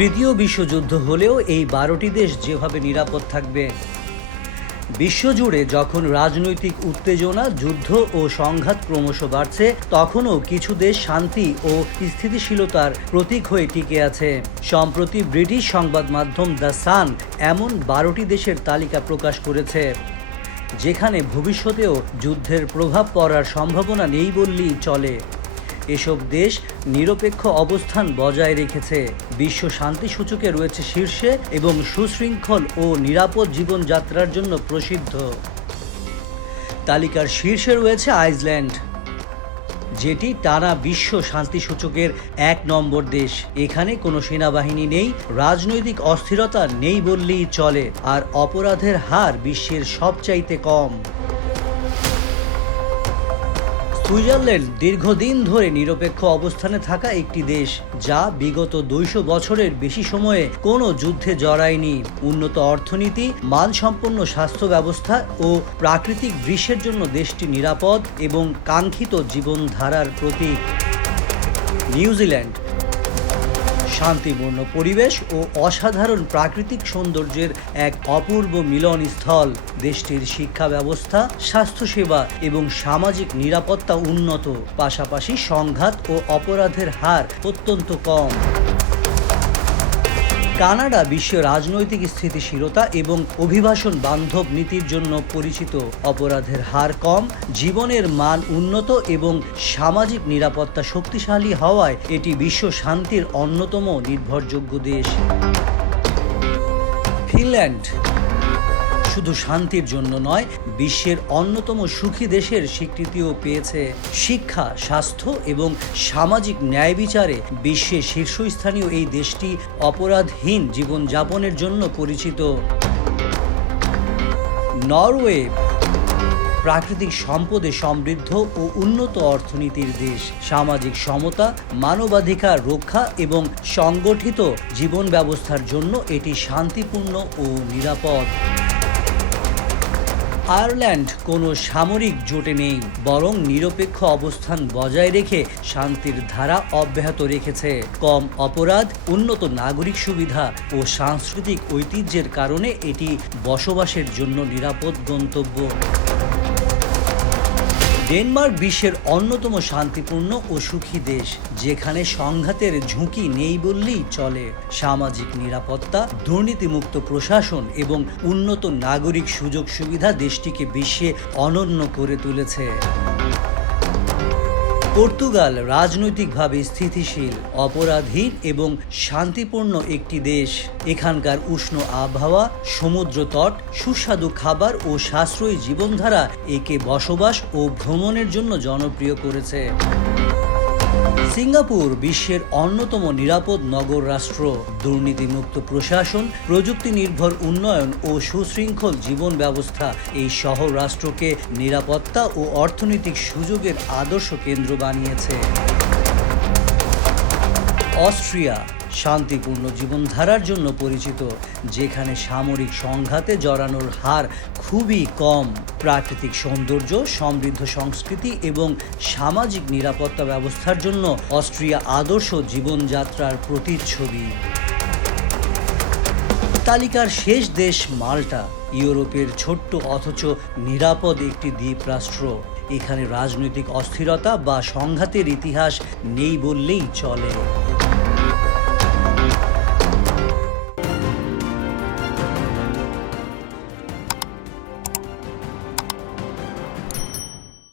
তৃতীয় বিশ্বযুদ্ধ হলেও এই বারোটি দেশ যেভাবে নিরাপদ থাকবে, বিশ্বজুড়ে যখন রাজনৈতিক উত্তেজনা, যুদ্ধ ও সংঘাত ক্রমশ বাড়ছে, তখনও কিছু দেশ শান্তি ও স্থিতিশীলতার প্রতীক হয়ে টিকে আছে। সম্প্রতি ব্রিটিশ সংবাদ মাধ্যম দ্য সান এমন বারোটি দেশের তালিকা প্রকাশ করেছে, যেখানে ভবিষ্যতেও যুদ্ধের প্রভাব পড়ার সম্ভাবনা নেই বললেই চলে। এসব দেশ নিরপেক্ষ অবস্থান বজায় রেখেছে। বিশ্ব শান্তি সূচকে রয়েছে শীর্ষে এবং সুশৃঙ্খল ও নিরাপদ জীবনযাত্রার জন্য প্রসিদ্ধ। তালিকার শীর্ষে রয়েছে আইসল্যান্ড, যেটি টানা বিশ্ব শান্তি সূচকের এক নম্বর দেশ। এখানে কোনো সেনাবাহিনী নেই, রাজনৈতিক অস্থিরতা নেই বললেই চলে, আর অপরাধের হার বিশ্বের সবচাইতে কম। সুইজারল্যান্ড দীর্ঘদিন ধরে নিরপেক্ষ অবস্থানে থাকা একটি দেশ, যা বিগত দুইশো বছরের বেশি সময়ে কোনো যুদ্ধে জড়ায়নি। উন্নত অর্থনীতি, মানসম্পন্ন স্বাস্থ্য ব্যবস্থা ও প্রাকৃতিক দৃশ্যের জন্য দেশটি নিরাপদ এবং কাঙ্ক্ষিত জীবনধারার প্রতীক। নিউজিল্যান্ড শান্তিপূর্ণ পরিবেশ ও অসাধারণ প্রাকৃতিক সৌন্দর্যের এক অপূর্ব মিলনস্থল। দেশটির শিক্ষা ব্যবস্থা, স্বাস্থ্যসেবা এবং সামাজিক নিরাপত্তা উন্নত। পাশাপাশি সংঘাত ও অপরাধের হার অত্যন্ত কম। কানাডা বিশ্ব রাজনৈতিক স্থিতিশীলতা এবং অভিবাসন বান্ধব নীতির জন্য পরিচিত অপরাধের হার কম, জীবনের মান উন্নত এবং সামাজিক নিরাপত্তা শক্তিশালী হওয়ায় এটি বিশ্ব শান্তির অন্যতম নির্ভরযোগ্য দেশ। ফিনল্যান্ড শুধু শান্তির জন্য নয়, বিশ্বের অন্যতম সুখী দেশের স্বীকৃতিও পেয়েছে। শিক্ষা, স্বাস্থ্য এবং সামাজিক ন্যায় বিচারে বিশ্বের শীর্ষস্থানীয় এই দেশটি অপরাধহীন জীবনযাপনের জন্য পরিচিত। নরওয়ে, প্রাকৃতিক সম্পদে সমৃদ্ধ ও উন্নত অর্থনীতির দেশ। সামাজিক সমতা, মানবাধিকার রক্ষা এবং সংগঠিত জীবন ব্যবস্থার জন্য এটি শান্তিপূর্ণ ও নিরাপদ। আয়ারল্যান্ড কোনো সামরিক জোটে নেই, বরং নিরপেক্ষ অবস্থান বজায় রেখে শান্তির ধারা অব্যাহত রেখেছে। কম অপরাধ, উন্নত নাগরিক সুবিধা ও সাংস্কৃতিক ঐতিহ্যের কারণে এটি বসবাসের জন্য নিরাপদ গন্তব্য। ডেনমার্ক বিশ্বের অন্যতম শান্তিপূর্ণ ও সুখী দেশ, যেখানে সংঘাতের ঝুঁকি নেই বললেই চলে। সামাজিক নিরাপত্তা, দুর্নীতিমুক্ত প্রশাসন এবং উন্নত নাগরিক সুযোগ সুবিধা দেশটিকে বিশ্বে অনন্য করে তুলেছে। পর্তুগাল রাজনৈতিকভাবে স্থিতিশীল অপরাধীন এবং শান্তিপূর্ণ একটি দেশ। এখানকার উষ্ণ আবহাওয়া, সমুদ্র তট, সুস্বাদু খাবার ও সাশ্রয়ী জীবনধারা একে বসবাস ও ভ্রমণের জন্য জনপ্রিয় করেছে। সিঙ্গাপুর বিশ্বের অন্যতম নিরাপদ নগর রাষ্ট্র। দুর্নীতিমুক্ত প্রশাসন প্রযুক্তি নির্ভর উন্নয়ন ও সুশৃঙ্খল জীবন ব্যবস্থা এই শহর রাষ্ট্রকে নিরাপত্তা ও অর্থনৈতিক সুযোগের আদর্শ কেন্দ্র বানিয়েছে। অস্ট্রিয়া শান্তিপূর্ণ জীবনধারার জন্য পরিচিত, যেখানে সামরিক সংঘাতে জড়ানোর হার খুবই কম। প্রাকৃতিক সৌন্দর্য, সমৃদ্ধ সংস্কৃতি এবং সামাজিক নিরাপত্তা ব্যবস্থার জন্য অস্ট্রিয়া আদর্শ জীবনযাত্রার প্রতিচ্ছবি। তালিকার শেষ দেশ মাল্টা, ইউরোপের ছোট্ট অথচ নিরাপদ একটি দ্বীপ রাষ্ট্র এখানে রাজনৈতিক অস্থিরতা বা সংঘাতের ইতিহাস নেই বললেই চলে।